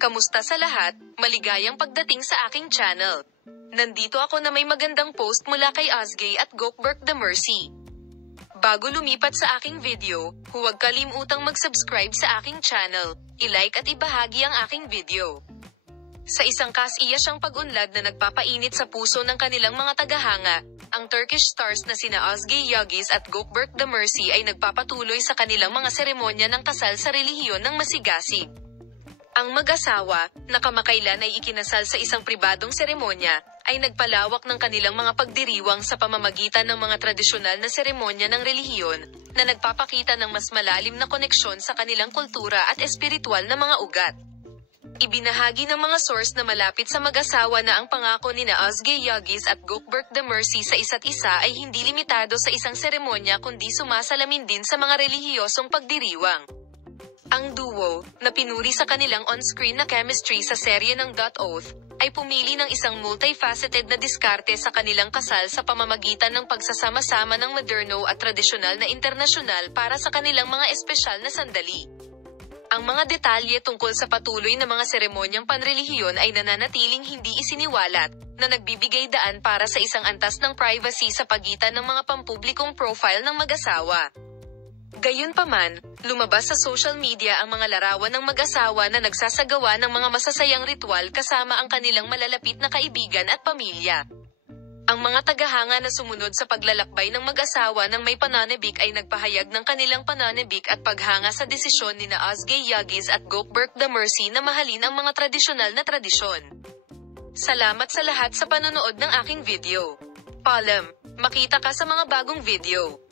Kamusta sa lahat? Maligayang pagdating sa aking channel. Nandito ako na may magandang post mula kay Ozgay at Gokberk The Mercy. Bago lumipat sa aking video, huwag kalimutang mag-subscribe sa aking channel, i-like at ibahagi ang aking video. Sa isang kasiyasyang pag-unlad na nagpapainit sa puso ng kanilang mga tagahanga, ang Turkish stars na sina Ozgay Yildiz at Gokberk The Mercy ay nagpapatuloy sa kanilang mga seremonya ng kasal sa relihiyon ng masigasig. Ang mag-asawa, na kamakailan ay ikinasal sa isang pribadong seremonya, ay nagpalawak ng kanilang mga pagdiriwang sa pamamagitan ng mga tradisyonal na seremonya ng relihiyon, na nagpapakita ng mas malalim na koneksyon sa kanilang kultura at espiritual na mga ugat. Ibinahagi ng mga source na malapit sa mag-asawa na ang pangako nina Ozgay Yildiz at Gokberk The Mercy sa isa't isa ay hindi limitado sa isang seremonya kundi sumasalamin din sa mga relihiyosong pagdiriwang. Ang duo, na pinuri sa kanilang on-screen na chemistry sa serye ng Oath, ay pumili ng isang multifaceted na diskarte sa kanilang kasal sa pamamagitan ng pagsasama-sama ng moderno at tradisyonal na internasyonal para sa kanilang mga espesyal na sandali. Ang mga detalye tungkol sa patuloy na mga seremonyang panrelihiyon ay nananatiling hindi isiniwalat, na nagbibigay daan para sa isang antas ng privacy sa pagitan ng mga pampublikong profile ng mag-asawa. Gayunpaman, lumabas sa social media ang mga larawan ng mag-asawa na nagsasagawa ng mga masasayang ritual kasama ang kanilang malalapit na kaibigan at pamilya. Ang mga tagahanga na sumunod sa paglalakbay ng mag-asawa ng may pananabik ay nagpahayag ng kanilang pananabik at paghanga sa desisyon nina Ozgay Yildiz at Gokberk The Mercy na mahalin ang mga tradisyonal na tradisyon. Salamat sa lahat sa panonood ng aking video. Paalam, makita ka sa mga bagong video.